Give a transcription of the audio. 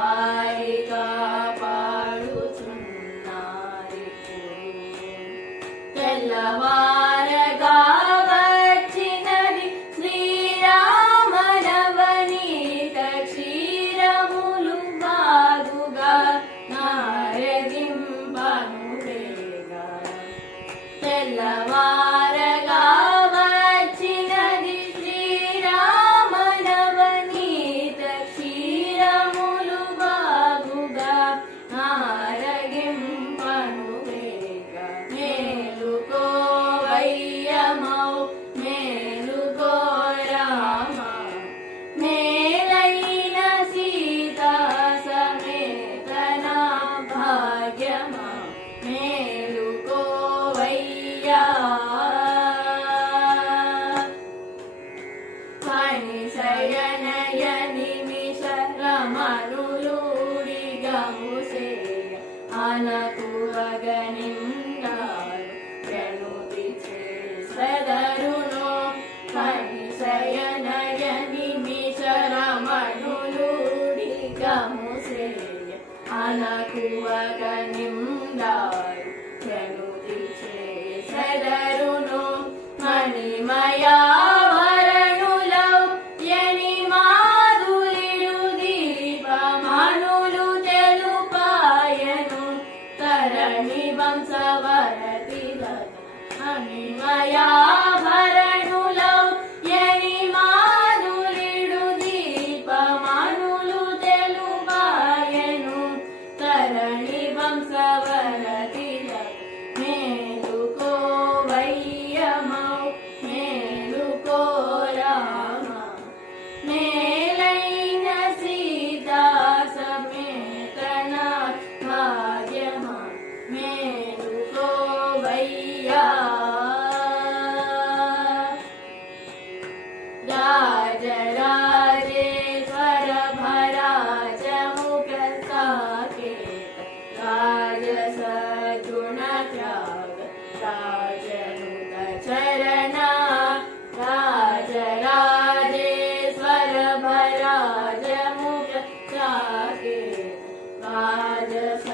వారి కాపాడుచున్నారి. తెల్లవారగా వచ్చినది శ్రీరామనవనీత క్షీరములు బాగుగా నారగింపను వేగా. తెల్లవారగా వచ్చినది శ్రీరామనవనీత క్షీరములు బాగుగా నారగింపను వేగా. మేలుకోవయ్యమౌ మేలుకో రామ, మేలైన సీతా సమేత నా భాగ్యమా మేలుకోవయ్యా. ఫణిశయనయ నిమిష రమణులూడిగము సేయ అనకువగనిండారు ప్రణుతి చేసెదరును. ఫణిశయనయ నిమిష రమణులూడిగము సేయ అనకువగనిండారు ప్రణుతి చేసెదరును. మణిమయాభరణులౌ ఎనిమాదులిడు దీపమణులు తెలుపాయను తరణి వంశవరతిలకు. మణిమయాభరణులౌ ఎనిమాదులిడు దీపమణులు తెలుపాయను తరణి వంశవరతిలకు. మేలుకోవయ్యమౌ మేలుకో రామ, మేలైన సీతా సమేత నా భాగ్యమా మేలుకోవయ్యా. రాజరాజేశ్వర భరాజముఖ సాకేత రాజసగుణ త్యాగ రాజనుత చరణ. రాజరాజేశ్వర భరాజముఖ సాకేత రాజస